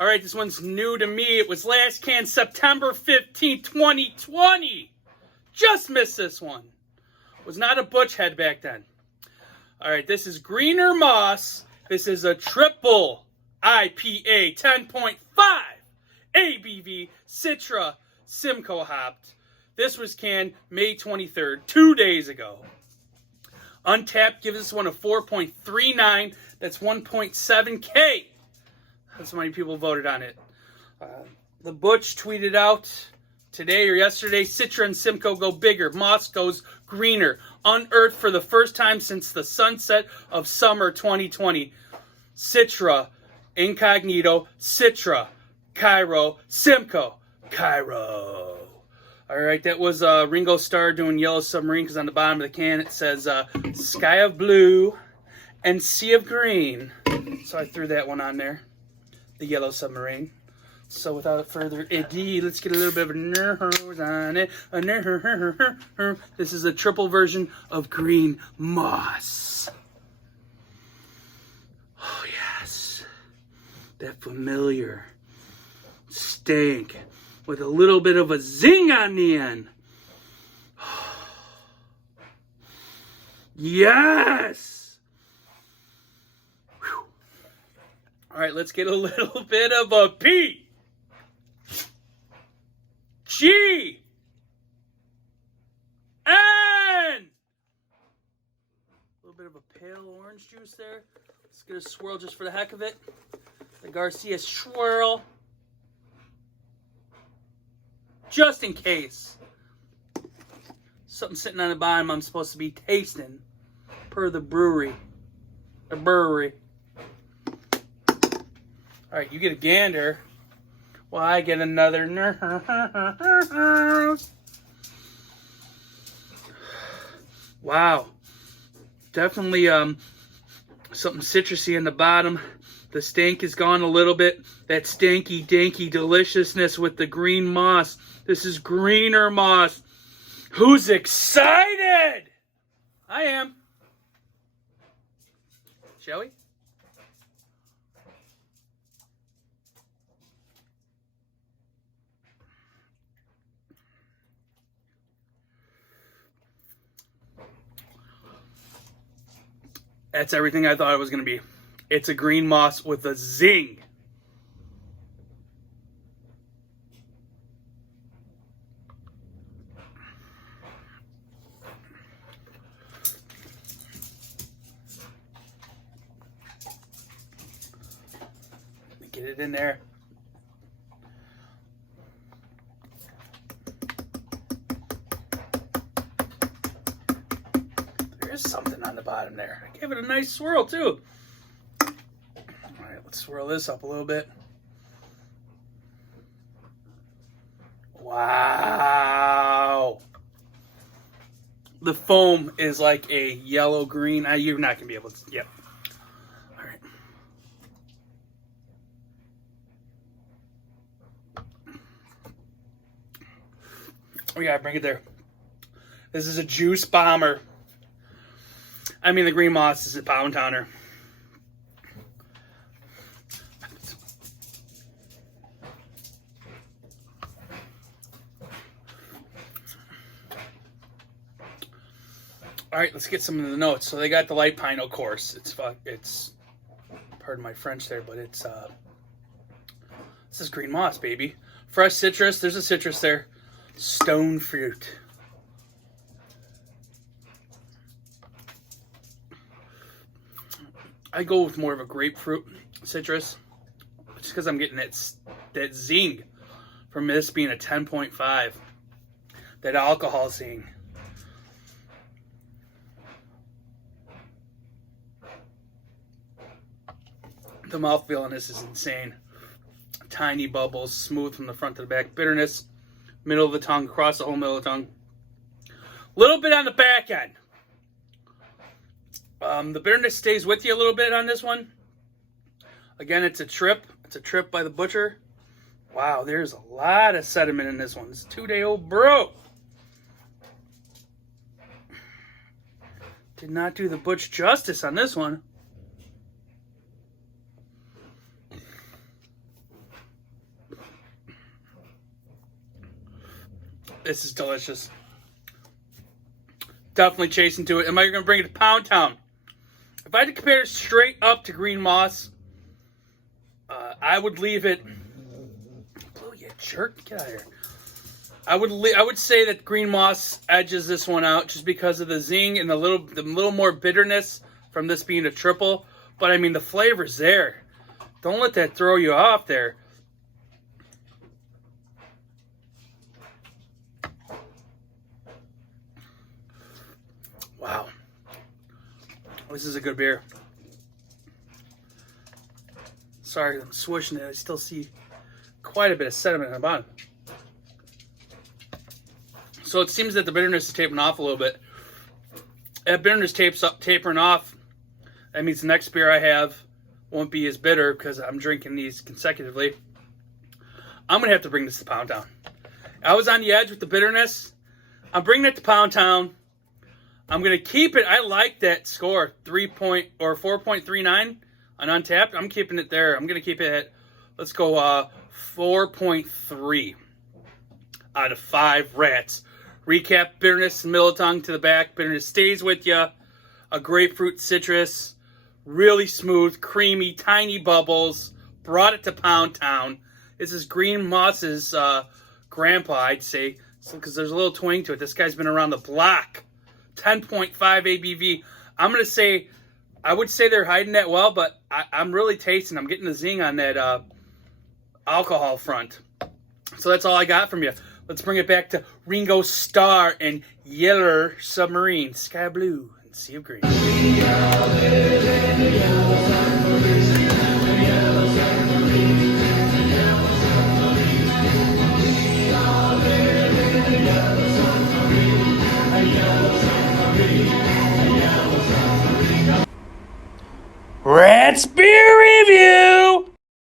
All right, this one's new to me. It was last canned September 15, 2020. Just missed this one. Was not a butch head back then. All right, this is Greener Moss. This is a triple IPA 10.5 ABV Citra Simcoe hopped. This was canned May 23rd, 2 days ago. Untapped gives this one a 4.39. That's 1.7K. That's how many people voted on it. The Butch tweeted out today or yesterday, Citra and Simcoe go bigger. Moss goes greener. Unearthed for the first time since the sunset of summer 2020. Citra, incognito, Citra, Cairo, Simcoe, Cairo. All right, that was Ringo Starr doing Yellow Submarine, because on the bottom of the can it says Sky of Blue and Sea of Green. So I threw that one on there, the Yellow Submarine. So without further ado, let's get a little bit of a nose on it. This is a triple version of Green Moss. Oh, yes. That familiar stank with a little bit of a zing on the end. Yes! Whew. All right, let's get a little bit of a P. G. N. A little bit of a pale orange juice there. Let's get a swirl just for the heck of it. The Garcia swirl. Just in case. Something sitting on the bottom I'm supposed to be tasting. Per the brewery. The brewery. Alright, you get a gander. Well, I get another. Wow. Definitely something citrusy in the bottom. The stank is gone a little bit. That stanky, danky deliciousness with the green moss. This is Greener Moss. Who's excited? I am. Shall we? That's everything I thought it was going to be. It's a green moss with a zing. Let me get it in there. There's something on the bottom there. I gave it a nice swirl too. All right, let's swirl this up a little bit. Wow. The foam is like a yellow-green. You're not going to be able to... Yep. All right. We got to bring it there. This is a juice bomber. I mean, the green moss is a pound towner. All right, let's get some of the notes. So they got the light pine, of course. It's pardon my French there, but it's this is green moss, baby. Fresh citrus. There's a citrus there. Stone fruit. I go with more of a grapefruit citrus, just because I'm getting that zing from this being a 10.5. That alcohol zing. The mouthfeel on this is insane. Tiny bubbles, smooth from the front to the back. Bitterness, middle of the tongue, across the whole middle of the tongue. A little bit on the back end. The bitterness stays with you a little bit on this one. Again, it's a trip. It's a trip by the butcher. Wow, there's a lot of sediment in this one. It's a 2-day-old bro. Did not do the butch justice on this one. This is delicious. Definitely chasing to it. Am I going to bring it to Pound Town? If I had to compare it straight up to Green Moss, I would leave it. Oh, you jerk! Get out of here. I would say that Green Moss edges this one out just because of the zing and the little more bitterness from this being a triple. But I mean, the flavor's there. Don't let that throw you off there. Wow. This is a good beer. Sorry, I'm swishing it. I still see quite a bit of sediment on the bottom. So it seems that the bitterness is tapering off a little bit. If bitterness tapering off, that means the next beer I have won't be as bitter because I'm drinking these consecutively. I'm going to have to bring this to Pound Town. I was on the edge with the bitterness. I'm bringing it to Pound Town. I'm going to keep it. I like that score, 4.39 on Untapped. I'm keeping it there. I'm going to keep it at, let's go 4.3 out of 5 rats. Recap: bitterness, middle of tongue to the back. Bitterness stays with you. A grapefruit citrus. Really smooth, creamy, tiny bubbles. Brought it to Pound Town. This is Green Moss's grandpa, I'd say, because there's a little twang to it. This guy's been around the block. 10.5 ABV. I'm going to say, I would say they're hiding that well, but I'm really tasting. I'm getting the zing on that alcohol front. So that's all I got from you. Let's bring it back to Ringo Starr and Yeller Submarine, Sky Blue and Sea of Green. Rats Beer Review!